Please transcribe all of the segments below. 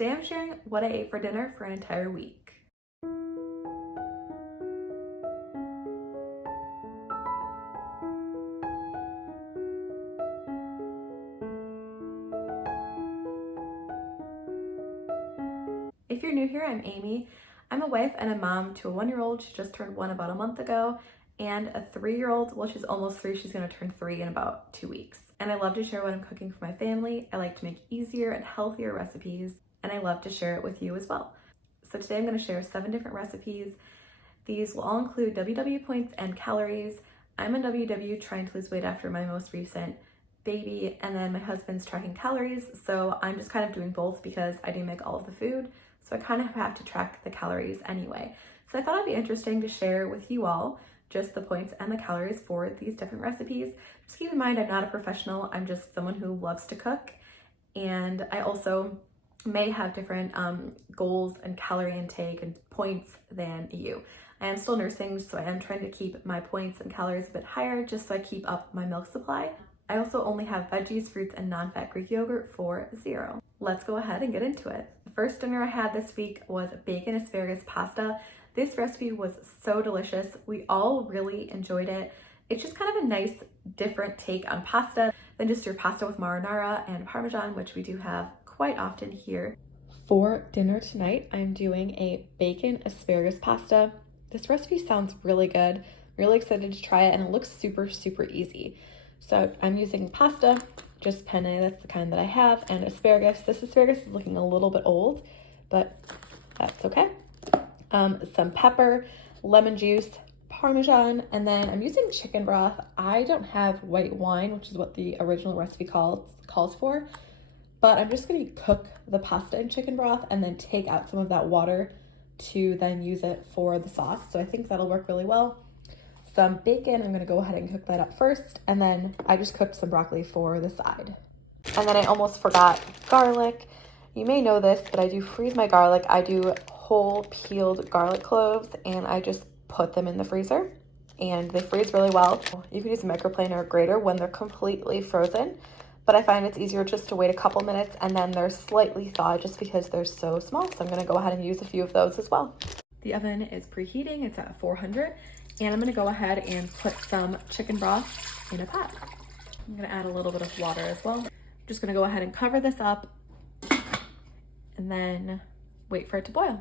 Today I'm sharing what I ate for dinner for an entire week. If you're new here, I'm Amy. I'm a wife and a mom to a 1-year-old. She just turned 1 about a month ago, and a 3-year-old. Well, she's almost 3. She's gonna turn 3 in about 2 weeks. And I love to share what I'm cooking for my family. I like to make easier and healthier recipes, and I love to share it with you as well. So today I'm gonna share 7 different recipes. These will all include WW points and calories. I'm on WW trying to lose weight after my most recent baby, and then my husband's tracking calories. So I'm just kind of doing both because I do make all of the food. So I kind of have to track the calories anyway. So I thought it'd be interesting to share with you all just the points and the calories for these different recipes. Just keep in mind, I'm not a professional. I'm just someone who loves to cook. And I also may have different goals and calorie intake and points than you. I am still nursing, so I am trying to keep my points and calories a bit higher just so I keep up my milk supply. I also only have veggies, fruits, and non-fat Greek yogurt for 0. Let's go ahead and get into it. The first dinner I had this week was bacon asparagus pasta. This recipe was so delicious. We all really enjoyed it. It's just kind of a nice, different take on pasta than just your pasta with marinara and Parmesan, which we do have quite often here. For dinner tonight, I'm doing a bacon asparagus pasta. This recipe sounds really good. Really excited to try it, and it looks super, super easy. So I'm using pasta, just penne, that's the kind that I have, and asparagus. This asparagus is looking a little bit old, but that's okay. Some pepper, lemon juice, Parmesan, and then I'm using chicken broth. I don't have white wine, which is what the original recipe calls for, but I'm just gonna cook the pasta in chicken broth and then take out some of that water to then use it for the sauce. So I think that'll work really well. Some bacon, I'm gonna go ahead and cook that up first, and then I just cooked some broccoli for the side. And then I almost forgot garlic. You may know this, but I do freeze my garlic. I do whole peeled garlic cloves, and I just put them in the freezer, and they freeze really well. You can use a microplane or a grater when they're completely frozen, but I find it's easier just to wait a couple minutes and then they're slightly thawed just because they're so small. So I'm gonna go ahead and use a few of those as well. The oven is preheating, it's at 400. And I'm gonna go ahead and put some chicken broth in a pot. I'm gonna add a little bit of water as well. I'm just gonna go ahead and cover this up and then wait for it to boil.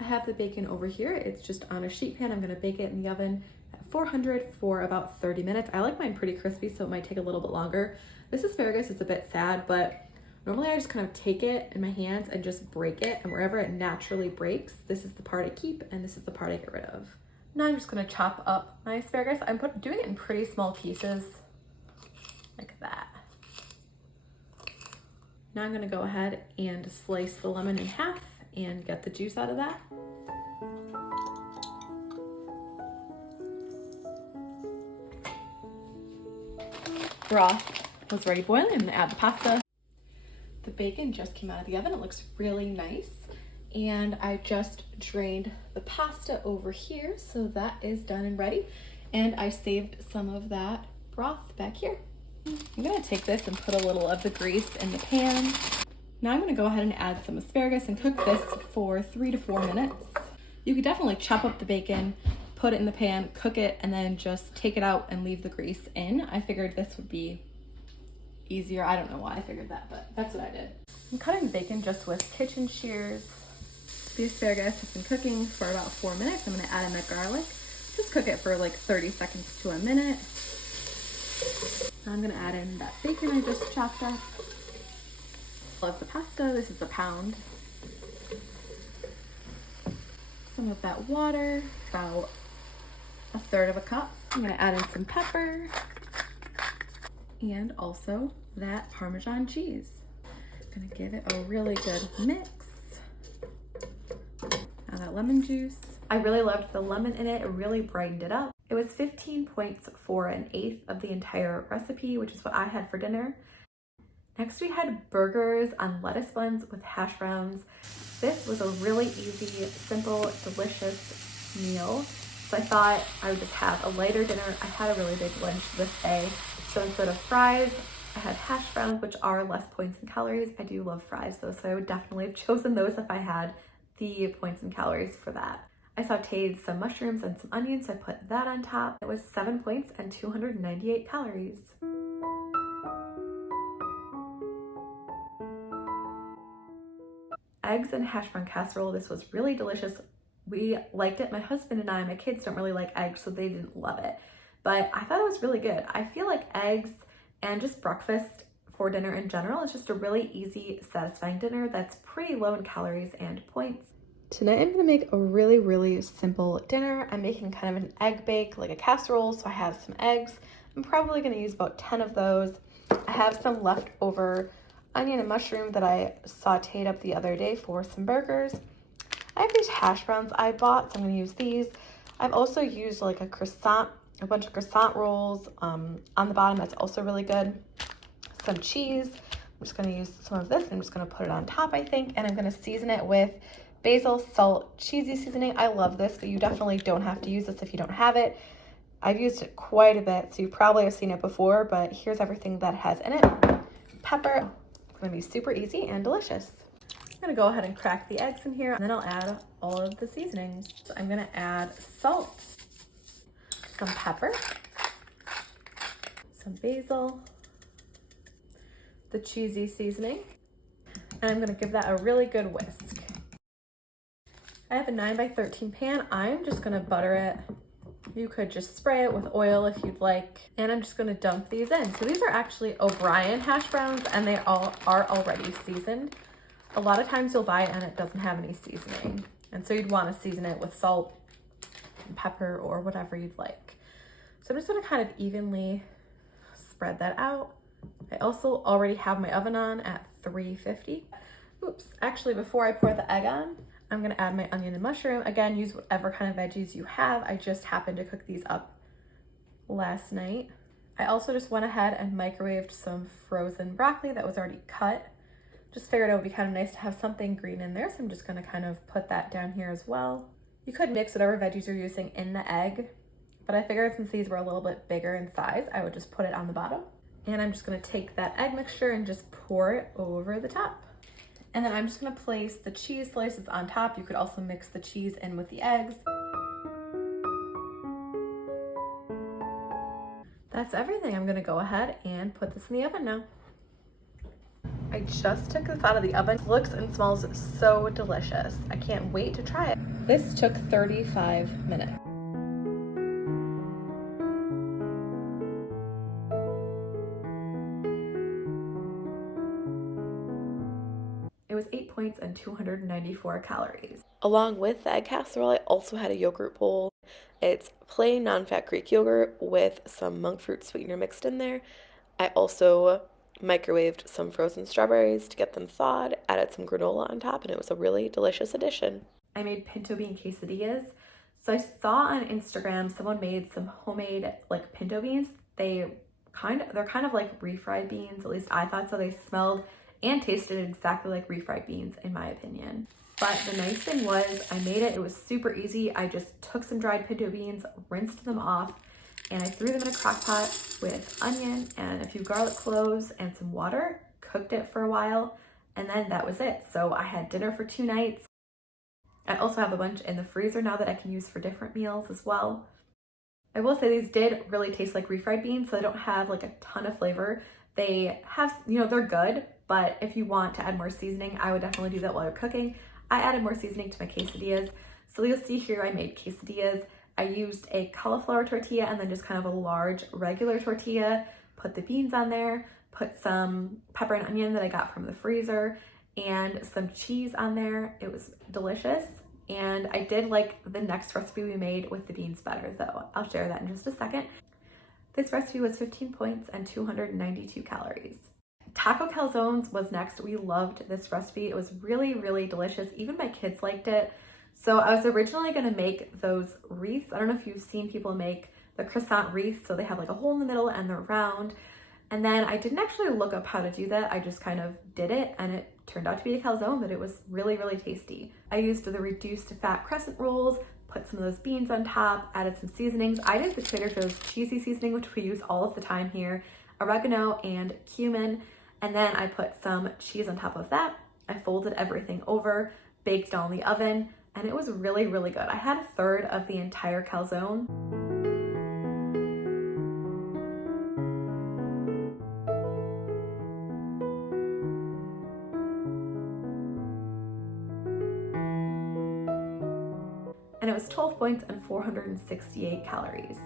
I have the bacon over here. It's just on a sheet pan. I'm gonna bake it in the oven at 400 for about 30 minutes. I like mine pretty crispy, so it might take a little bit longer. This asparagus is a bit sad, but normally I just kind of take it in my hands and just break it, and wherever it naturally breaks, this is the part I keep and this is the part I get rid of. Now I'm just gonna chop up my asparagus. I'm doing it in pretty small pieces, like that. Now I'm gonna go ahead and slice the lemon in half and get the juice out of that. Broth was already boiling. I'm gonna add the pasta. The bacon just came out of the oven. It looks really nice. And I just drained the pasta over here, so that is done and ready. And I saved some of that broth back here. I'm gonna take this and put a little of the grease in the pan. Now I'm gonna go ahead and add some asparagus and cook this for 3 to 4 minutes. You could definitely chop up the bacon, put it in the pan, cook it, and then just take it out and leave the grease in. I figured this would be easier. I don't know why I figured that, but that's what I did. I'm cutting bacon just with kitchen shears. The asparagus has been cooking for about 4 minutes. I'm gonna add in the garlic. Just cook it for like 30 seconds to a minute. Now I'm gonna add in that bacon I just chopped up. Love the pasta, this is a pound. Some of that water, about 1/3 of a cup. I'm gonna add in some pepper and also that Parmesan cheese. I'm gonna give it a really good mix. Now that lemon juice. I really loved the lemon in it. It really brightened it up. It was 15 points for 1/8 of the entire recipe, which is what I had for dinner. Next we had burgers on lettuce buns with hash browns. This was a really easy, simple, delicious meal. So I thought I would just have a lighter dinner. I had a really big lunch this day. So instead of fries, I had hash browns, which are less points and calories. I do love fries though, so I would definitely have chosen those if I had the points and calories for that. I sauteed some mushrooms and some onions, so I put that on top. It was 7 points and 298 calories. Eggs and hash brown casserole. This was really delicious. We liked it. My husband and I, my kids don't really like eggs, so they didn't love it. But I thought it was really good. I feel like eggs and just breakfast for dinner in general is just a really easy, satisfying dinner that's pretty low in calories and points. Tonight I'm gonna make a really, really simple dinner. I'm making kind of an egg bake, like a casserole, so I have some eggs. I'm probably gonna use about 10 of those. I have some leftover onion and mushroom that I sauteed up the other day for some burgers. I have these hash browns I bought, so I'm gonna use these. I've also used like a bunch of croissant rolls on the bottom. That's also really good. Some cheese. I'm just gonna use some of this. I'm just gonna put it on top, I think, and I'm gonna season it with basil, salt, cheesy seasoning. I love this, but you definitely don't have to use this if you don't have it. I've used it quite a bit, so you probably have seen it before, but here's everything that it has in it. Pepper. It's gonna be super easy and delicious. I'm gonna go ahead and crack the eggs in here, and then I'll add all of the seasonings. So I'm gonna add salt, some pepper, some basil, the cheesy seasoning, and I'm gonna give that a really good whisk. I have a 9x13 pan. I'm just gonna butter it. You could just spray it with oil if you'd like. And I'm just gonna dump these in. So these are actually O'Brien hash browns, and they all are already seasoned. A lot of times you'll buy it and it doesn't have any seasoning. And so you'd wanna season it with salt and pepper or whatever you'd like. So I'm just gonna kind of evenly spread that out. I also already have my oven on at 350. Oops, actually before I pour the egg on, I'm gonna add my onion and mushroom. Again, use whatever kind of veggies you have. I just happened to cook these up last night. I also just went ahead and microwaved some frozen broccoli that was already cut. Just figured it would be kind of nice to have something green in there, so I'm just gonna kind of put that down here as well. You could mix whatever veggies you're using in the egg, but I figured since these were a little bit bigger in size, I would just put it on the bottom. And I'm just gonna take that egg mixture and just pour it over the top. And then I'm just gonna place the cheese slices on top. You could also mix the cheese in with the eggs. That's everything. I'm gonna go ahead and put this in the oven now. I just took this out of the oven. It looks and smells so delicious. I can't wait to try it. This took 35 minutes. It was 8 points and 294 calories. Along with the egg casserole, I also had a yogurt bowl. It's plain non-fat Greek yogurt with some monk fruit sweetener mixed in there. I also microwaved some frozen strawberries to get them thawed, added some granola on top, and it was a really delicious addition. I made pinto bean quesadillas. So I saw on Instagram someone made some homemade like pinto beans. They're kind of like refried beans, at least I thought so. They smelled and tasted exactly like refried beans in my opinion. But the nice thing was I made it. It was super easy. I just took some dried pinto beans, rinsed them off, and I threw them in a crock pot with onion and a few garlic cloves and some water, cooked it for a while, and then that was it. So I had dinner for 2 nights. I also have a bunch in the freezer now that I can use for different meals as well. I will say these did really taste like refried beans, so they don't have like a ton of flavor. They have, they're good, but if you want to add more seasoning, I would definitely do that while you're cooking. I added more seasoning to my quesadillas. So you'll see here I made quesadillas. I used a cauliflower tortilla and then just kind of a large regular tortilla, put the beans on there, put some pepper and onion that I got from the freezer, and some cheese on there. It was delicious. And I did like the next recipe we made with the beans better though. I'll share that in just a second. This recipe was 15 points and 292 calories. Taco calzones was next. We loved this recipe. It was really, really delicious. Even my kids liked it. So I was originally gonna make those wreaths. I don't know if you've seen people make the crescent wreaths. So they have like a hole in the middle and they're round. And then I didn't actually look up how to do that. I just kind of did it and it turned out to be a calzone, but it was really, really tasty. I used the reduced fat crescent rolls, put some of those beans on top, added some seasonings. I did the Trader Joe's cheesy seasoning, which we use all of the time here. oregano and cumin, and then I put some cheese on top of that. I folded everything over, baked it all in the oven, and it was really, really good. I had a third of the entire calzone. And it was 12 points and 468 calories.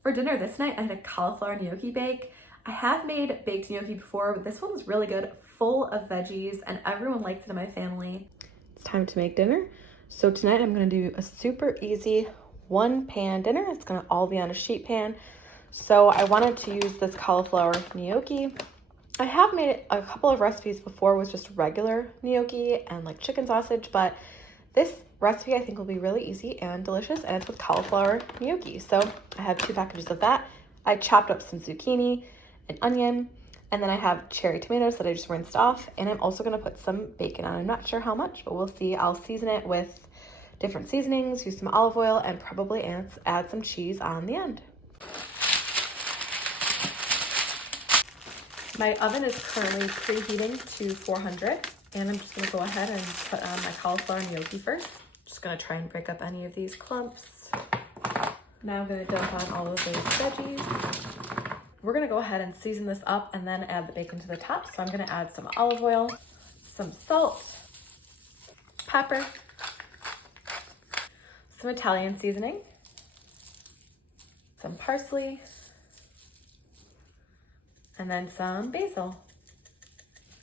For dinner this night, I had a cauliflower gnocchi bake. I have made baked gnocchi before, but this one was really good, full of veggies, and everyone liked it in my family. It's time to make dinner. So tonight I'm gonna do a super easy one pan dinner. It's gonna all be on a sheet pan. So I wanted to use this cauliflower gnocchi. I have made a couple of recipes before with just regular gnocchi and like chicken sausage, but this recipe I think will be really easy and delicious, and it's with cauliflower gnocchi. So I have 2 packages of that. I chopped up some zucchini, an onion, and then I have cherry tomatoes that I just rinsed off, and I'm also gonna put some bacon on. I'm not sure how much, but we'll see. I'll season it with different seasonings, use some olive oil, and probably add some cheese on the end. My oven is currently preheating to 400, and I'm just gonna go ahead and put on my cauliflower gnocchi first. Just gonna try and break up any of these clumps. Now I'm gonna dump on all of those veggies. We're gonna go ahead and season this up and then add the bacon to the top. So I'm gonna add some olive oil, some salt, pepper, some Italian seasoning, some parsley, and then some basil.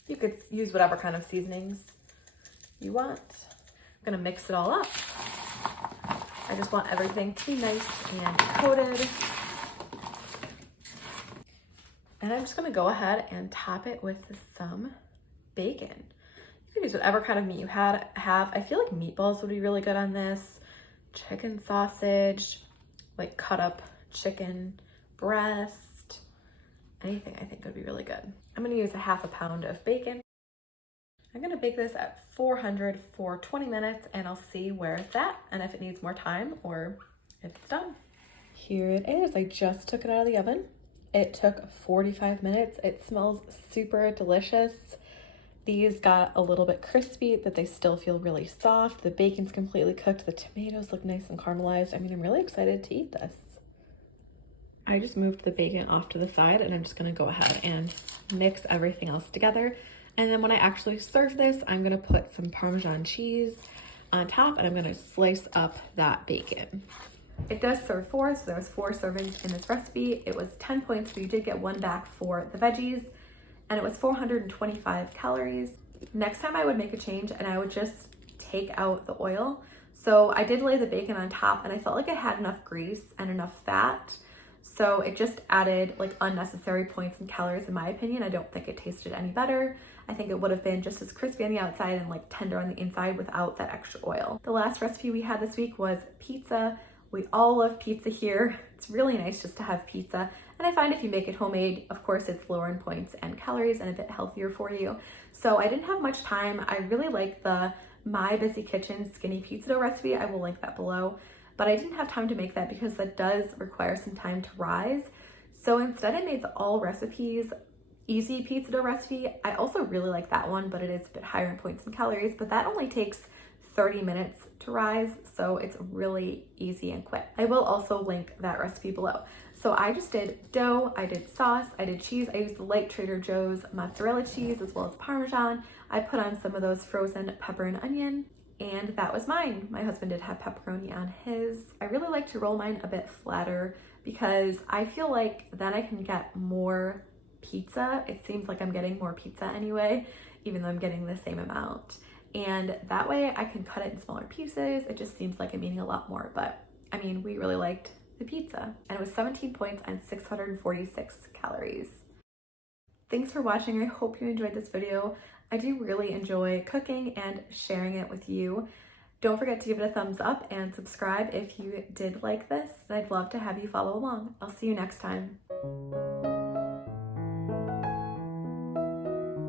You could use whatever kind of seasonings you want. I'm gonna mix it all up. I just want everything to be nice and coated. And I'm just gonna go ahead and top it with some bacon. You can use whatever kind of meat you have. I feel like meatballs would be really good on this. Chicken sausage, like cut up chicken breast, anything I think would be really good. I'm gonna use a half a pound of bacon. I'm gonna bake this at 400 for 20 minutes, and I'll see where it's at and if it needs more time or if it's done. Here it is. I just took it out of the oven. It took 45 minutes. It smells super delicious. These got a little bit crispy, but they still feel really soft. The bacon's completely cooked. The tomatoes look nice and caramelized. I mean, I'm really excited to eat this. I just moved the bacon off to the side, and I'm just gonna go ahead and mix everything else together. And then when I actually serve this, I'm gonna put some Parmesan cheese on top, and I'm gonna slice up that bacon. It does serve 4, so there was 4 servings in this recipe. It was 10 points, so you did get 1 back for the veggies, and it was 425 calories. Next time I would make a change, and I would just take out the oil. So I did lay the bacon on top, and I felt like it had enough grease and enough fat. So it just added like unnecessary points and calories in my opinion. I don't think it tasted any better. I think it would have been just as crispy on the outside and like tender on the inside without that extra oil. The last recipe we had this week was pizza. We all love pizza here. It's really nice just to have pizza. And I find if you make it homemade, of course, it's lower in points and calories and a bit healthier for you. So I didn't have much time. I really like the My Busy Kitchen skinny pizza dough recipe. I will link that below. But I didn't have time to make that because that does require some time to rise. So instead I made the All Recipes easy pizza dough recipe. I also really like that one, but it is a bit higher in points and calories, but that only takes 30 minutes to rise, so it's really easy and quick. I will also link that recipe below. So I just did dough, I did sauce, I did cheese. I used the light Trader Joe's mozzarella cheese as well as Parmesan. I put on some of those frozen pepper and onion, and that was mine. My husband did have pepperoni on his. I really like to roll mine a bit flatter because I feel like then I can get more pizza. It seems like I'm getting more pizza anyway, even though I'm getting the same amount. And that way I can cut it in smaller pieces. It just seems like I'm eating a lot more, but I mean, we really liked the pizza, and it was 17 points and 646 calories. Thanks for watching. I hope you enjoyed this video. I do really enjoy cooking and sharing it with you. Don't forget to give it a thumbs up and subscribe if you did like this. I'd love to have you follow along. I'll see you next time.